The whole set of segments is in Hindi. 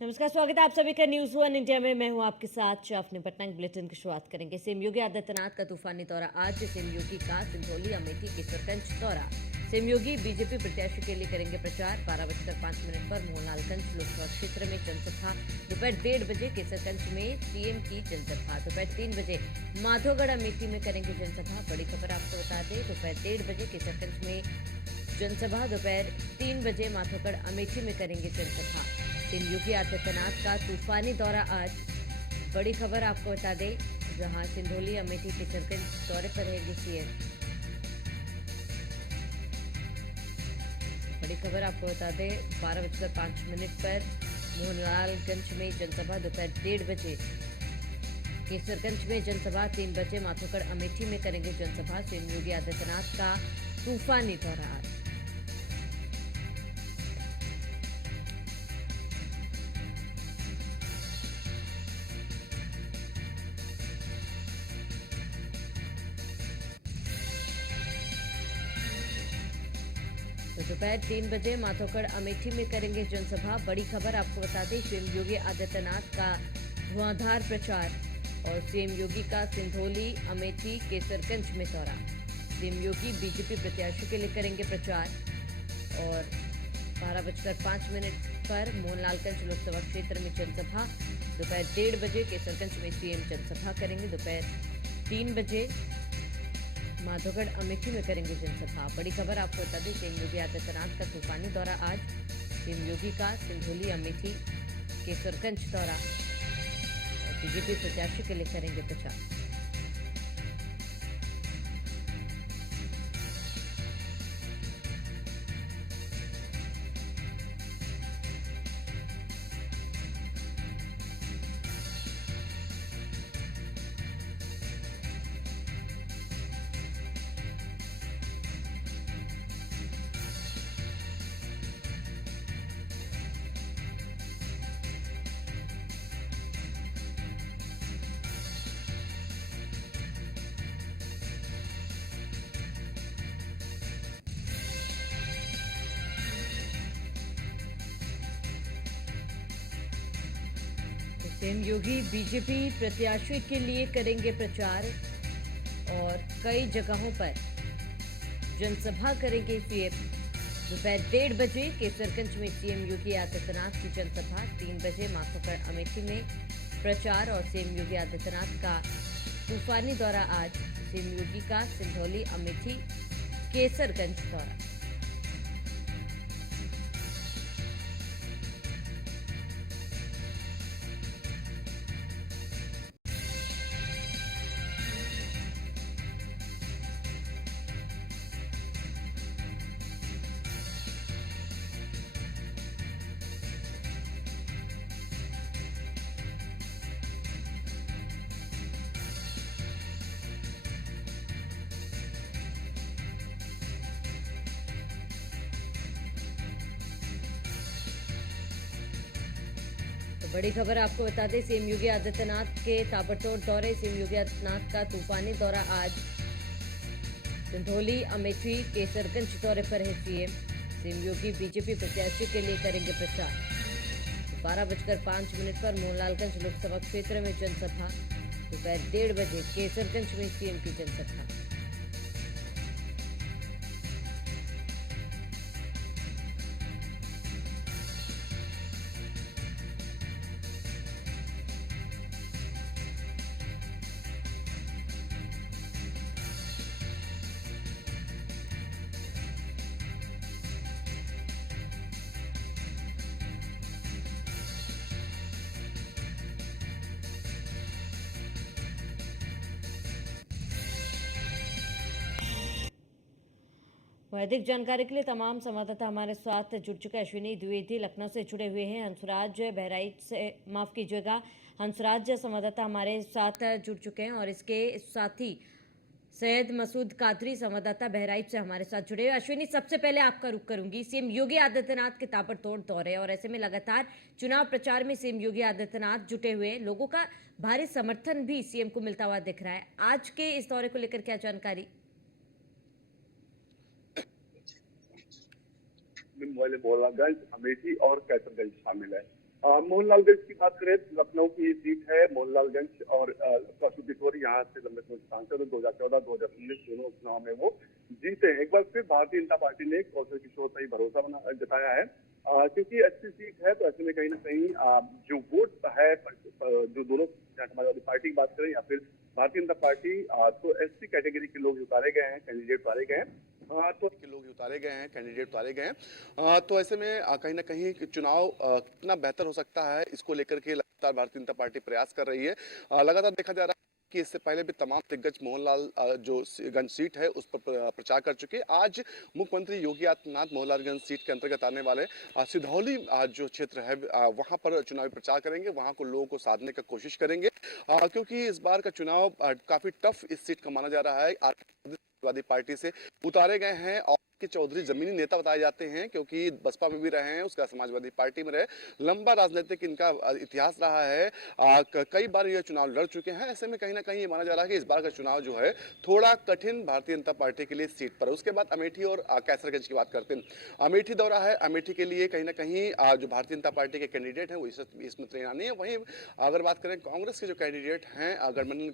नमस्कार, स्वागत है आप सभी का न्यूज वन इंडिया में। मैं हूं आपके साथ शाफनी पटना। बुलेटिन की शुरुआत करेंगे। सीएम योगी आदित्यनाथ का तूफानी दौरा आज। सीएम योगी का सिंधौली, अमेठी, किशोरगंज दौरा। सीएम योगी बीजेपी प्रत्याशी के लिए करेंगे प्रचार। 12:05 पर मोहनलालगंज लोकसभा क्षेत्र में जनसभा। दोपहर 1:30 किशोरगंज में सीएम की जनसभा। दोपहर 3 माधोगढ़, अमेठी में करेंगे जनसभा। बड़ी खबर आपको बता दें, दोपहर 1:30 किशोरगंज में जनसभा। दोपहर 3 माधोगढ़, अमेठी में करेंगे जनसभा। सीएम योगी आदित्यनाथ का तूफानी दौरा आज। बड़ी खबर आपको बता दें, जहां सिंधौली, अमेठी, किशोरगंज दौरे पर रहेंगे सीएम। बड़ी खबर आपको बता दें, 12:05 पर मोहनलालगंज में जनसभा। दोपहर 1:30 किशोरगंज में जनसभा। 3 माधोगढ़, अमेठी में करेंगे जनसभा। सीएम योगी आदित्यनाथ का तूफानी दौरा आज। तो दोपहर 3 माधोगढ़, अमेठी में करेंगे जनसभा। बड़ी खबर आपको बता दें, सीएम योगी आदित्यनाथ का धुआंधार प्रचार और सीएम योगी का सिंधौली, अमेठी, केसरगंज में दौरा। सीएम योगी बीजेपी प्रत्याशी के लिए करेंगे प्रचार और 12:05 पर मोहनलालगंज लोकसभा क्षेत्र में जनसभा। दोपहर 1:30 केसरगंज में सीएम जनसभा करेंगे। दोपहर 3 माधोगढ़, अमेठी में करेंगे जनसभा। बड़ी खबर आपको बता दें, सीएम योगी आदित्यनाथ का तूफानी दौरा आज। सीएम योगी का सिंधौली, अमेठी, केसरगंज दौरा और बीजेपी प्रत्याशी के लिए करेंगे प्रचार। सीएम योगी बीजेपी प्रत्याशी के लिए करेंगे प्रचार और कई जगहों पर जनसभा करेंगे सीएम। दोपहर 1:30 केसरगंज में सीएम योगी आदित्यनाथ की जनसभा। 3 माधोगढ़, अमेठी में प्रचार और सीएम योगी आदित्यनाथ का तूफानी दौरा आज। सीएम योगी का सिंधौली, अमेठी, केसरगंज दौरा। तो बड़ी खबर आपको बता दें, सीएम योगी आदित्यनाथ के ताबड़तोड़ दौरे। सीएम योगी आदित्यनाथ का तूफानी दौरा आज। सिंधौली, अमेठी, केसरगंज दौरे पर है सीएम। सीएम योगी बीजेपी प्रत्याशी के लिए करेंगे प्रचार। 12:05 पर मोहनलालगंज लोकसभा क्षेत्र में जनसभा। दोपहर 1:30 केसरगंज में सीएम की जनसभा। अधिक जानकारी के लिए तमाम संवाददाता हमारे साथ जुड़ चुके हैं। अश्विनी द्विवेदी लखनऊ से जुड़े हुए हैं। हंसराज बहराइच से, माफ कीजिएगा, हंसराज संवाददाता हमारे साथ जुड़ चुके हैं और इसके साथ ही सैयद मसूद कादरी संवाददाता बहराइच से हमारे साथ जुड़े हुए। अश्विनी, सबसे पहले आपका रुख करूंगी। सीएम योगी आदित्यनाथ के ताबड़तोड़ दौरे और ऐसे में लगातार चुनाव प्रचार में सीएम योगी आदित्यनाथ जुटे हुए, लोगों का भारी समर्थन भी सीएम को मिलता हुआ दिख रहा है। आज के इस दौरे को लेकर क्या जानकारी? वाले मोहनलालगंज, अमेठी और कैसरगंज शामिल है। मोहनलालगंज की बात करें तो लखनऊ की सीट है मोहनलालगंज और कौशल किशोर यहाँ से लंबे समय से सांसद 2014-2019 दोनों चुनाव में वो जीते हैं। एक बार फिर भारतीय जनता पार्टी ने कौशल किशोर पर ही भरोसा जताया है, क्योंकि अच्छी सीट है। तो ऐसे में कहीं ना कहीं जो वोट है जो दोनों समाजवादी पार्टी की बात करें या फिर भारतीय जनता पार्टी, तो एससी कैटेगरी के लोग उतारे गए हैं, कैंडिडेट उतारे गए हैं। तो के लोग उतारे गए हैं, कैंडिडेट उतारे गए हैं। तो ऐसे में कहीं ना कहीं चुनाव कितना बेहतर हो सकता है, इसको लेकर के लगातार भारतीय जनता पार्टी प्रयास कर रही है। लगातार देखा जा रहा है कि इससे पहले भी तमाम दिग्गज मोहनलाल जो गंज सीट है उस पर प्रचार कर चुके। आज मुख्यमंत्री योगी आदित्यनाथ मोहनलालगंज सीट के अंतर्गत आने वाले सिधौली जो क्षेत्र है वहां पर चुनावी प्रचार करेंगे, वहां को लोगों को साधने की कोशिश करेंगे, क्योंकि इस बार का चुनाव काफी टफ इस सीट का माना जा रहा है। समाजवादी पार्टी से उतारे गए हैं और के चौधरी जमीनी नेता बताए जाते हैं, क्योंकि बसपा में भी रहे हैं, उसका समाजवादी पार्टी में रहे, लंबा राजनीतिक इनका इतिहास रहा है, कई बार ये चुनाव लड़ चुके हैं। ऐसे में कहीं ना कहीं ये माना जा रहा है कि इस बार का चुनाव जो है थोड़ा कठिन भारतीय जनता पार्टी के लिए सीट पर। उसके बाद अमेठी और कैसरगंज की बात करते हैं। अमेठी दौरा है, अमेठी के लिए कहीं ना कहीं जो भारतीय जनता पार्टी के कैंडिडेट हैं वो इसमें तैनानी है। वहीं अगर बात करें कांग्रेस के जो कैंडिडेट हैं गठबंधन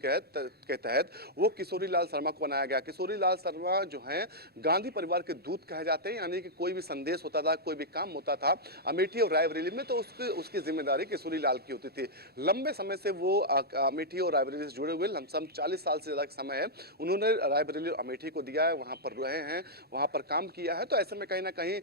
के तहत, वो किशोरी लाल शर्मा को बनाया गया। किशोरी लाल शर्मा जो है गांधी परिवार के दूत कहे जाते हैं, यानी कि कोई भी संदेश होता था, कोई भी काम होता था अमेठी और रायबरेली में, तो उसकी जिम्मेदारी किशोरी लाल की होती थी। लंबे समय से वो अमेठी और रायबरेली से जुड़े हुए, लमसम 40 साल से ज्यादा समय है उन्होंने रायबरेली और अमेठी को दिया है, वहां पर रहे हैं, वहां पर काम किया है। तो ऐसे में कहीं ना कहीं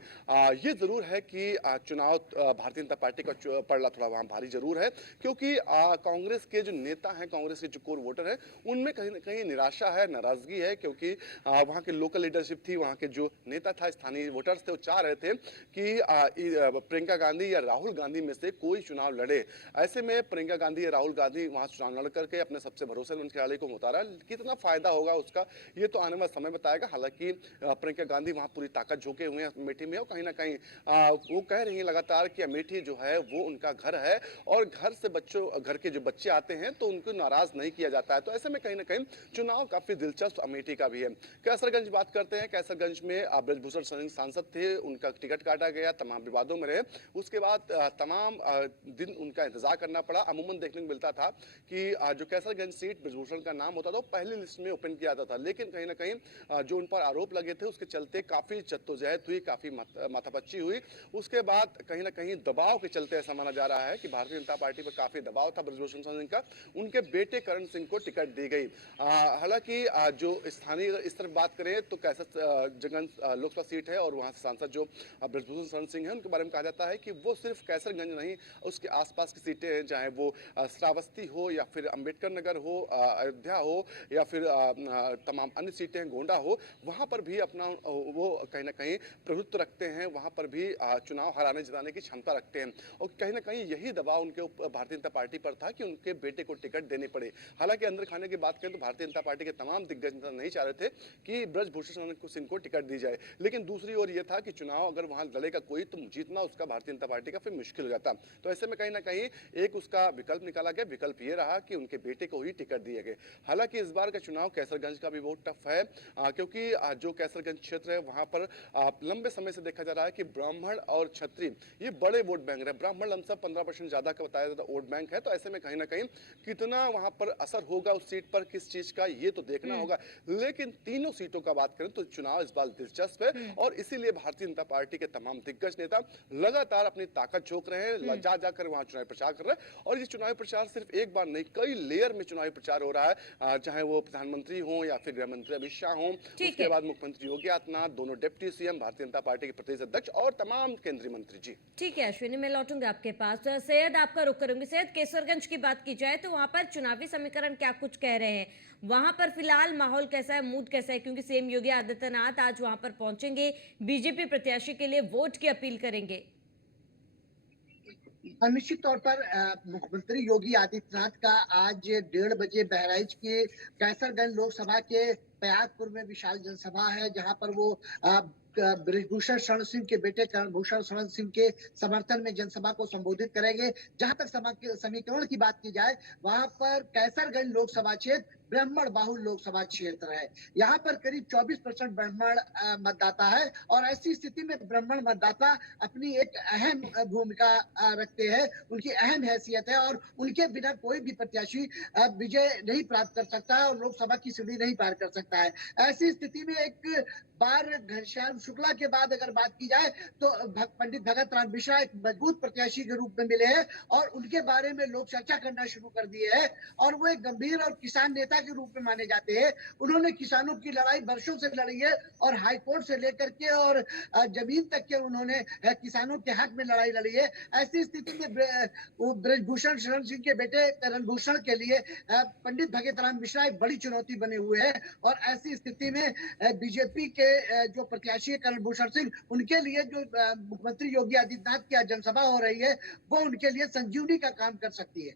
ये जरूर है कि चुनाव भारतीय जनता पार्टी का पड़ला थोड़ा वहां भारी जरूर है, क्योंकि कांग्रेस के जो नेता हैं, कांग्रेस के जो कोर वोटर है, उनमें कहीं ना कहीं निराशा है, नाराजगी है, क्योंकि वहां के लोकल लीडरशिप थी, वहां के जो नेता था, स्थानीय वोटर्स थे, वो चाह रहे थे कि प्रियंका गांधी या राहुल गांधी में से कोई चुनाव लड़े। ऐसे में प्रियंका गांधी या राहुल गांधी वहां चुनाव लड़ करके अपने सबसे भरोसेमंद खिलाड़ी को उतारा। कितना फायदा होगा उसका, ये तो आने वाला समय बताएगा। हालांकि प्रियंका गांधी वहां पूरी ताकत झोंके हुए हैं अमेठी में, और कहीं ना कहीं वो कह रही है लगातार कि अमेठी जो है वो उनका घर है, और घर से घर के जो बच्चे आते हैं तो उनको नाराज नहीं किया जाता है। तो ऐसे में कहीं ना कहीं चुनाव काफी दिलचस्प अमेठी का भी है। कैसरगंज बात करते हैं। कैसरगंज में ब्रजभूषण सिंह सांसद थे, उनका टिकट काटा गया, तमाम विवादों में रहे। उसके बाद तमाम दिन उनका इंतजार करना पड़ा। अमूमन देखने को मिलता था कि जो कैसरगंज सीट ब्रजभूषण का नाम होता था वो पहली लिस्ट में ओपन किया जाता था, लेकिन कहीं ना कहीं जो उन पर आरोप लगे थे उसके चलते काफी जद्दोजहद हुई, काफी माथापच्ची हुई। उसके बाद कहीं ना कहीं दबाव के चलते ऐसा माना जा रहा है कि भारतीय जनता पार्टी पर काफी दबाव था ब्रजभूषण सिंह का, उनके बेटे करण सिंह को टिकट दी गई। हालांकि जो स्थानीय इस तरफ बात करें तो कैसरगंज लोकसभा सीट है और वहां से सांसद जो ब्रजभूषण शरण सिंह है, उनके बारे में कहा जाता है कि वो सिर्फ कैसरगंज नहीं, उसके आसपास की सीटें हैं, चाहे वो श्रावस्ती हो या फिर अंबेडकर नगर हो, अयोध्या हो या फिर तमाम अन्य सीटें गोंडा हो, वहां पर भी अपना वो कहीं ना कहीं प्रभुत्व रखते हैं, वहां पर भी चुनाव हराने जिताने की क्षमता रखते हैं। और कहीं ना कहीं यही दबाव उनके ऊपर भारतीय जनता पार्टी पर था कि उनके बेटे को टिकट देनी पड़े। हालांकि अंदर खाने की बात करें तो भारतीय जनता पार्टी के तमाम दिग्गज नेता नहीं चाह रहे थे कि ब्रजभूषण सिंह को टिकट दी जाए, लेकिन दूसरी ओर यह था कि चुनाव अगर वहां लड़ेगा कोई तो जीतना उसका भारतीय जनता पार्टी का फिर मुश्किल हो जाता। तो ऐसे में कहीं ना कहीं एक उसका विकल्प निकाला गया, विकल्प ये रहा कि उनके बेटे को ही टिकट दिए गए। हालांकि इस बार का चुनाव कैसरगंज का भी बहुत टफ है, क्योंकि जो कैसरगंज क्षेत्र है वहां पर लंबे समय से देखा जा रहा है कि ब्राह्मण और क्षत्रिय ये बड़े वोट बैंक रहे। ब्राह्मण लमसम 15% ज्यादा का बताया जाता वोट बैंक है। तो ऐसे में कहीं ना कहीं कितना वहां पर असर होगा उस सीट पर, किस चीज का, ये तो देखना होगा। लेकिन तीनों सीटों का बात करें तो चुनाव इस बार दिलचस्प है, और इसीलिए भारतीय जनता पार्टी के तमाम दिग्गज नेता लगातार अपनी ताकत झोंक रहे हैं, जा जाकर वहां चुनावी प्रचार कर रहे हैं। और ये चुनावी प्रचार सिर्फ एक बार नहीं, कई लेयर में चुनावी प्रचार हो रहा है, चाहे वो प्रधानमंत्री हो या फिर गृह मंत्री अमित शाह हो, उसके बाद मुख्यमंत्री योगी आदित्यनाथ, दोनों deputy CM, Bharatiya Janata party के प्रदेश अध्यक्ष और तमाम केंद्रीय मंत्री। जी ठीक है अश्विनी, मैं लौटूंगा आपके पास। तो सैयद आपका रुख करूंगी। सैयद, केसरगंज की बात की जाए तो वहां पर चुनावी समीकरण क्या कुछ कह रहे हैं? वहां पर फिलहाल माहौल कैसा है, मूड कैसा है? क्योंकि सीएम योगी आदित्यनाथ आज वहां पर पहुंचेंगे, बीजेपी प्रत्याशी के लिए वोट की अपील करेंगे। निश्चित तौर पर मुख्यमंत्री योगी आदित्यनाथ का आज 1:30 बजे बहराइच के कैसरगंज लोकसभा के प्रयागपुर में विशाल जनसभा है, जहां पर वो ब्रजभूषण शरण सिंह के बेटे करणभूषण शरण सिंह के समर्थन में जनसभा को संबोधित करेंगे। जहां तक समीकरण की बात की जाए, वहां पर कैसरगंज लोकसभा क्षेत्र ब्राह्मण बाहुल लोकसभा क्षेत्र है। यहाँ पर करीब 24% ब्राह्मण मतदाता है और ऐसी स्थिति में ब्राह्मण मतदाता अपनी एक अहम भूमिका रखते हैं, उनकी अहम हैसियत है और उनके बिना कोई भी प्रत्याशी विजय नहीं प्राप्त कर सकता है और लोकसभा की सीढ़ी नहीं पार कर सकता है। ऐसी स्थिति में एक बार घनश्याम शुक्ला के बाद अगर बात की जाए तो पंडित भगत राम मिश्रा एक मजबूत प्रत्याशी के रूप में मिले हैं और उनके बारे में लोग चर्चा करना शुरू कर दिए हैं और वो एक गंभीर और किसान नेता के रूप में माने जाते हैं। उन्होंने किसानों की लड़ाई वर्षों से लड़ी है और हाईकोर्ट से लेकर के और जमीन तक के उन्होंने किसानों के हक में लड़ाई लड़ी है। ऐसी स्थिति में ब्रजभूषण शरण सिंह के बेटे रणभूषण के लिए पंडित भगत राम मिश्रा एक बड़ी चुनौती बने हुए हैं और ऐसी स्थिति में बीजेपी के जो प्रत्याशी है रणभूषण सिंह, उनके लिए जो मुख्यमंत्री योगी आदित्यनाथ की जनसभा हो रही है वो उनके लिए संजीवनी का काम कर सकती है।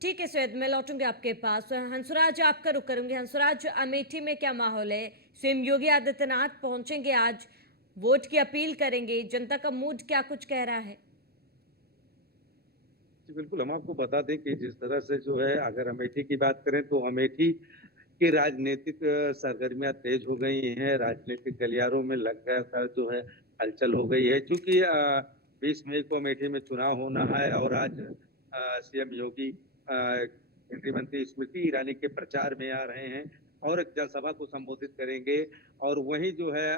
ठीक है श्वेत, मैं लौटूंगी आपके पास। हंसराज, आपका रुख करूंगी। हंसराज, अमेठी में क्या माहौल है? सीएम योगी आदित्यनाथ पहुंचेंगे आज, वोट की अपील करेंगे, जनता का मूड क्या कुछ कह रहा है? जी बिल्कुल, हम आपको बता दें कि जिस तरह से जो है, अगर अमेठी की बात करें तो अमेठी की राजनीतिक सरगर्मियां तेज हो गई हैं। राजनीतिक गलियारों में लगातार जो है हलचल हो गई है, क्योंकि 20 मई को अमेठी में चुनाव होना है और आज सीएम योगी केंद्रीय मंत्री स्मृति ईरानी के प्रचार में आ रहे हैं और एक जनसभा को संबोधित करेंगे। और वहीं जो है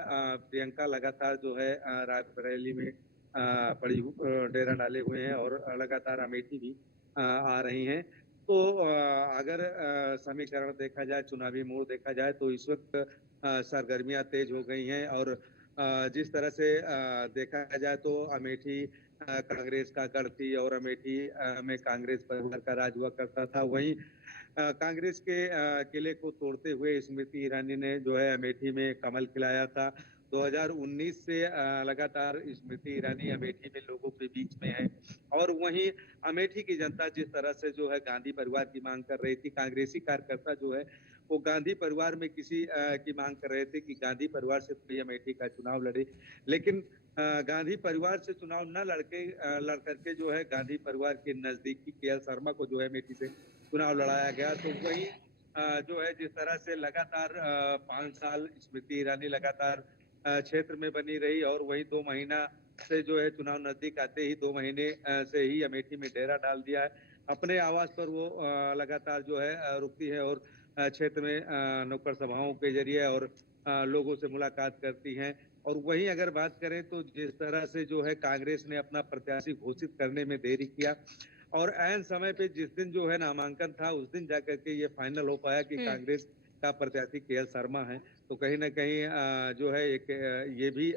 प्रियंका लगातार जो है रायबरेली में बड़ी डेरा डाले हुए हैं और लगातार अमेठी भी आ रही हैं। तो अगर समीकरण देखा जाए, चुनावी मोड़ देखा जाए तो इस वक्त सरगर्मियां तेज हो गई हैं और जिस तरह से देखा जाए तो अमेठी कांग्रेस का गढ़ थी और अमेठी में कांग्रेस परिवार का राज हुआ करता था। वहीं कांग्रेस के किले को तोड़ते हुए स्मृति ईरानी ने जो है अमेठी में कमल खिलाया था। 2019 से लगातार स्मृति ईरानी अमेठी में लोगों के बीच में है और वहीं अमेठी की जनता जिस तरह से जो है गांधी परिवार की मांग कर रही थी, कांग्रेसी कार्यकर्ता जो है वो गांधी परिवार में किसी की मांग कर रहे थे कि गांधी परिवार से कोई अमेठी का चुनाव लड़े, लेकिन गांधी परिवार से चुनाव न लड़ करके जो है गांधी परिवार के नजदीकी केएल शर्मा को जो है अमेठी से चुनाव लड़ाया गया। तो वही जो है जिस तरह से लगातार 5 साल स्मृति ईरानी लगातार क्षेत्र में बनी रही और वही 2 महीना से जो है चुनाव नजदीक आते ही 2 महीने से ही अमेठी में डेरा डाल दिया है। अपने आवास पर वो लगातार जो है रुकती है और क्षेत्र में नुक्कड़ सभाओं के जरिए और लोगों से मुलाकात करती हैं। और वहीं अगर बात करें तो जिस तरह से जो है कांग्रेस ने अपना प्रत्याशी घोषित करने में देरी किया और ऐन समय पे जिस दिन जो है नामांकन था उस दिन जाकर के ये फाइनल हो पाया कि कांग्रेस का प्रत्याशी केएल शर्मा है। तो कहीं ना कहीं जो है एक ये भी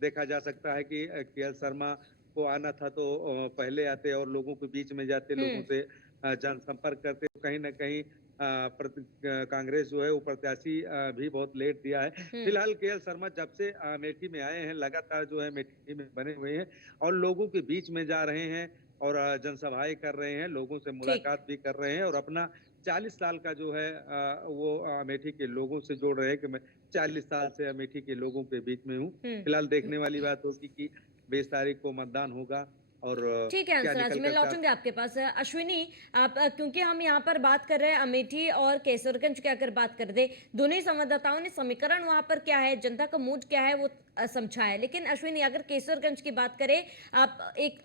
देखा जा सकता है कि केएल शर्मा को आना था तो पहले आते और लोगों के बीच में जाते, लोगों से जनसंपर्क करते। तो कहीं ना कहीं कांग्रेस जो है वो प्रत्याशी भी बहुत लेट दिया है। फिलहाल केएल शर्मा जब से अमेठी में आए हैं लगातार जो है अमेठी में बने हुए हैं और लोगों के बीच में जा रहे हैं और जनसभाएं कर रहे हैं, लोगों से मुलाकात भी कर रहे हैं और अपना 40 साल का जो है वो अमेठी के लोगों से जोड़ रहे हैं कि मैं 40 साल से अमेठी के लोगों के बीच में हूँ। फिलहाल देखने वाली बात होगी कि 20 तारीख को मतदान होगा और ठीक है हंसराज जी, मैं लौटूंगी आपके पास। अश्विनी, आप क्योंकि हम यहाँ पर बात कर रहे हैं अमेठी और केसरगंज की, अगर बात कर दे, दोनों ही संवाददाताओं ने समीकरण वहां पर क्या है, जनता का मूड क्या है वो समझा है। लेकिन अश्विनी, अगर केसरगंज की बात करें, आप एक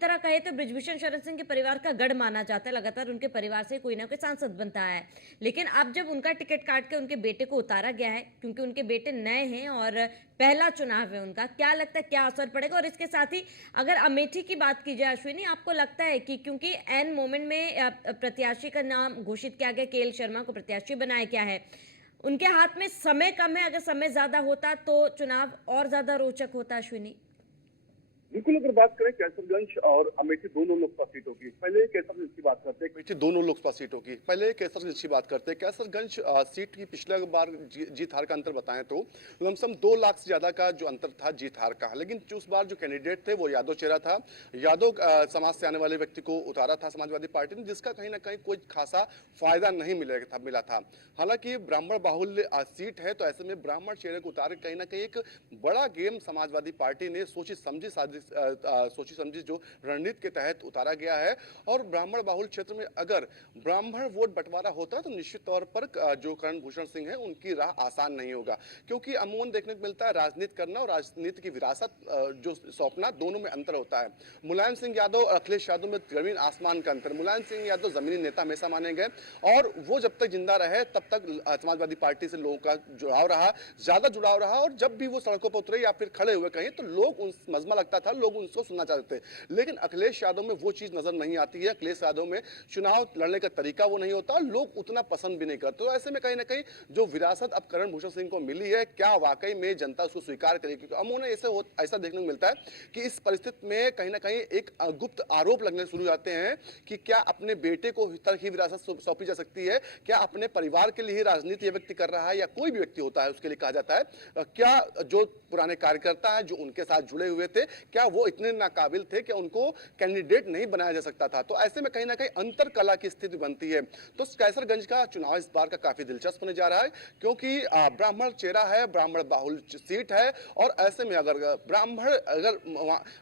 तरह कहे तो ब्रजभूषण शरण सिंह के परिवार का गढ़ माना जाता है, लगातार उनके परिवार से कोई ना कोई सांसद बनता है। लेकिन अब जब उनका टिकट काट के उनके बेटे को उतारा गया है, क्योंकि उनके बेटे नए हैं और पहला चुनाव है उनका, क्या लगता है क्या असर पड़ेगा? और इसके साथ ही अगर अमेठी की बात की जाए अश्विनी, आपको लगता है कि क्योंकि एन मोमेंट में प्रत्याशी का नाम घोषित किया गया, केएल शर्मा को प्रत्याशी बनाया गया है, उनके हाथ में समय कम है, अगर समय ज्यादा होता तो चुनाव और ज्यादा रोचक होता अश्विनी? बिल्कुल, अगर बात करें कैसरगंज और अमेठी दोनों लोकसभा सीटों की, पहले कैसरगंज की बात करते हैं। अमेठी दोनों लोकसभा सीटों की, पहले कैसरगंज की बात करते हैं। कैसरगंज सीट की पिछले बार जीत हार का अंतर बताएं तो लमसम 2 लाख से ज्यादा का जो अंतर था जीत हार का, लेकिन उस बार जो कैंडिडेट थे वो यादव चेहरा था। यादव समाज से आने वाले व्यक्ति को उतारा था समाजवादी पार्टी ने, जिसका कहीं ना कहीं कोई खासा फायदा नहीं मिला था। हालांकि ब्राह्मण बाहुल्य सीट है तो ऐसे में ब्राह्मण चेहरे को उतार कहीं ना कहीं एक बड़ा गेम समाजवादी पार्टी ने सोची समझी साजिश सोची समझी जो रणनीति के तहत उतारा गया है। और ब्राह्मण बाहुल क्षेत्र में अगर ब्राह्मण वोट बंटवारा होता तो निश्चित तौर पर जो करण भूषण सिंह है उनकी राह आसान नहीं होगा, क्योंकि अमूमन देखने को मिलता है राजनीति करना और राजनीति की विरासत जो सौंपना, दोनों में अंतर होता है। मुलायम सिंह यादव और अखिलेश यादव में जमीन आसमान का अंतर। मुलायम सिंह यादव जमीनी नेता हमेशा माने गए और वो जब तक जिंदा रहे तब तक समाजवादी पार्टी से लोगों का जुड़ाव रहा, ज्यादा जुड़ाव रहा, और जब भी वो सड़कों पर उतरे या फिर खड़े हुए कहीं तो लोग उन मजमा लगता था, लोग उनको सुनना चाहते थे। लेकिन अखिलेश यादव में वो चीज नजर नहीं आती है। अखिलेश यादव में चुनाव लड़ने का तरीका वो नहीं होता, लोग उतना पसंद भी नहीं करते। तो ऐसे में कहीं ना कहीं जो विरासत अब करण भूषण सिंह को मिली है, क्या वाकई में जनता उसको स्वीकार करेगी? क्योंकि अमूमन ऐसा देखने को मिलता है कि इस परिस्थिति में कहीं ना कहीं एक गुप्त आरोप लगने शुरू हो जाते हैं कि क्या अपने बेटे को इस तरह की विरासत सौंपी जा सकती है? क्या अपने परिवार के लिए राजनीति ये व्यक्ति कर रहा है, या कोई भी व्यक्ति होता है उसके लिए कहा जाता है, क्या जो पुराने कार्यकर्ता हैं जो उनके साथ जुड़े हुए थे, क्या वो इतने नाकाबिल थे कि उनको कैंडिडेट नहीं बनाया जा सकता था? तो ऐसे में कहीं ना कहीं अंतर कला की स्थिति बनती है। तो कैसरगंज का चुनाव इस बार का काफी दिलचस्प होने जा रहा है, क्योंकि ब्राह्मण चेहरा है, ब्राह्मण बाहुल सीट है, और ऐसे में अगर ब्राह्मण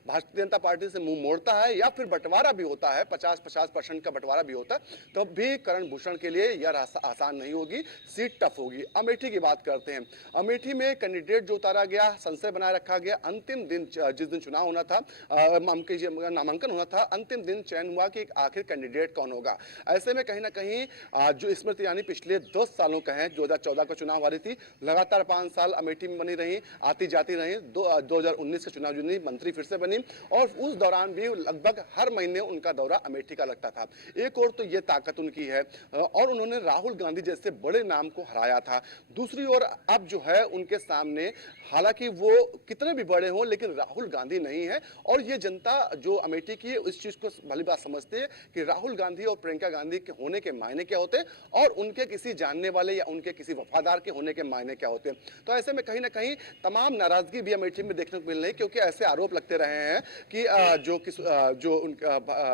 भारतीय जनता पार्टी से मुंह मोड़ता है या फिर बंटवारा भी होता है, 50-50% का बंटवारा भी होता है, तब भी करण भूषण के लिए यह आसान नहीं होगी, सीट टफ होगी। अमेठी की बात करते हैं। अमेठी में कैंडिडेट जो उतारा गया, संशय बनाए रखा गया। अंतिम दिन जिस दिन चुनाव होना था, नामांकन होना था, अंतिम दिन चयन हुआ कि आखिर कैंडिडेट कौन होगा। ऐसे में कहीं ना कहीं जो स्मृति ईरानी पिछले 10 सालों का है, 2014 का चुनाव हारी थी, लगातार 5 साल अमेठी में बनी रही, आती जाती रही, 2019 का चुनाव जीती, मंत्री फिर से बनी, और उस दौरान भी लगभग हर महीने उनका दौरा अमेठी का लगता था। एक और तो ये ताकत उनकी है, और उन्होंने राहुल गांधी जैसे बड़े नाम को हराया था। दूसरी ओर अब जो है उनके सामने, हालांकि वो कितने भी बड़े हों, लेकिन राहुल गांधी नहीं है, और ये जनता जो अमेठी की है इस चीज को भली बात समझती है कि राहुल गांधी और प्रियंका गांधी के होने के मायने क्या होते हैं, और उनके किसी जानने वाले या उनके किसी वफादार के होने के मायने क्या होते हैं। तो ऐसे में कहीं ना कहीं तमाम नाराजगी भी अमेठी में देखने को मिल रही है, क्योंकि ऐसे आरोप लगते रहे हैं कि जो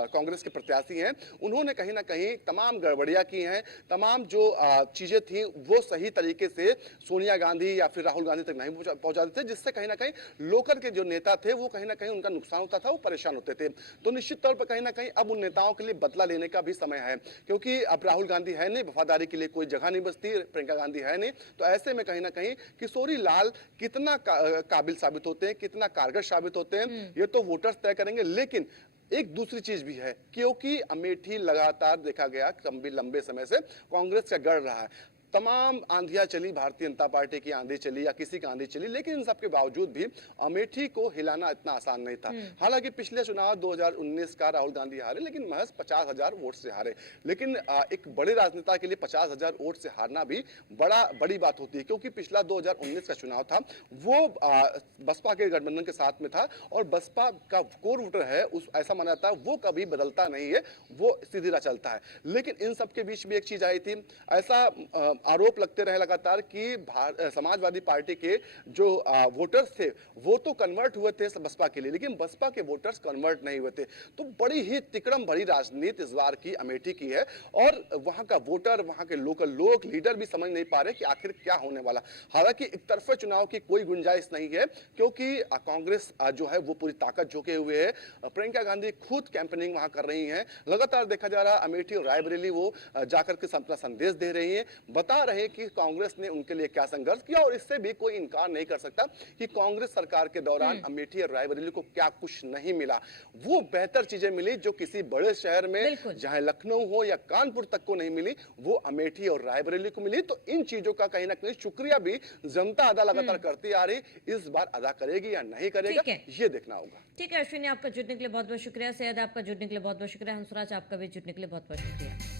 कांग्रेस के प्रत्याशी हैं उन्होंने कहीं ना कहीं तमाम गड़बड़ियां की हैं, तमाम जो चीजें थी वो सही तरीके से सोनिया गांधी या फिर राहुल गांधी तक नहीं पहुंचाते थे, जिससे कहीं ना कहीं लोकल के जो नेता थे वो कहीं ना कहीं उनका नुकसान होता था, वो परेशान होते थे। तो निश्चित तौर पर कहीं ना कहीं अब उन नेताओं के लिए बदला लेने का भी समय है, क्योंकि अब राहुल गांधी है नहीं, वफादारी के लिए कोई जगह नहीं बचती, प्रियंका गांधी है नहीं। तो ऐसे में कहीं ना कहीं किशोरी लाल कितना काबिल साबित होते हैं, कितना कारगर साबित होते हैं, ये तो वोटर्स तय करेंगे। लेकिन एक दूसरी चीज भी है, क्योंकि अमेठी लगातार देखा गया लंबे समय से कांग्रेस का गढ़ रहा है। तमाम आंधियां चली, भारतीय जनता पार्टी की आंधी चली या किसी की आंधी चली, लेकिन इन सबके बावजूद भी अमेठी को हिलाना इतना आसान नहीं था। हालांकि पिछले चुनाव 2019 का राहुल गांधी हारे, लेकिन महज 50,000 वोट से हारे। लेकिन एक बड़े राजनेता के लिए 50,000 वोट से हारना भी बड़ी बात होती है, क्योंकि पिछला 2019 का चुनाव था वो बसपा के गठबंधन के साथ में था, और बसपा का कोर वोटर है, उस ऐसा माना जाता है वो कभी बदलता नहीं है, वो सीधी राह चलता है। लेकिन इन सबके बीच भी एक चीज आई थी, ऐसा आरोप लगते रहे लगातार कि समाजवादी पार्टी के जो वोटर्स थे वो तो कन्वर्ट हुए थे बसपा के लिए, लेकिन बसपा के वोटर्स कन्वर्ट नहीं हुए थे। तो बड़ी ही तिकड़म भरी राजनीति इस बार की अमेठी की है, और वहां का वोटर, वहां के लोकल लोग, लीडर भी समझ नहीं पा रहे कि आखिर क्या होने वाला। हालांकि एक तरफा चुनाव की कोई गुंजाइश नहीं है, क्योंकि कांग्रेस जो है वो पूरी ताकत झोंके हुए है। प्रियंका गांधी खुद कैंपेनिंग वहां कर रही हैं, लगातार देखा जा रहा अमेठी और रायबरेली वो जाकर के अपना संदेश दे रही है, बता रहे कि कांग्रेस ने उनके लिए क्या संघर्ष किया। और इससे भी कोई इनकार नहीं कर सकता कि कांग्रेस सरकार के दौरान अमेठी और रायबरेली को क्या कुछ नहीं मिला, वो बेहतर चीजें मिली जो किसी बड़े शहर में, चाहे लखनऊ हो या कानपुर तक को नहीं मिली, वो अमेठी और रायबरेली को मिली। तो इन चीजों का कहीं ना कहीं शुक्रिया भी जनता अदा लगातार करती आ रही, इस बार अदा करेगी या नहीं करेगा ये देखना होगा। ठीक है अश्विनी, आपका जुड़ने के लिए बहुत बहुत शुक्रिया। सैयद, आपका जुड़ने के लिए बहुत बहुत शुक्रिया। हंसराज, आपका भी जुड़ने के लिए बहुत बहुत शुक्रिया।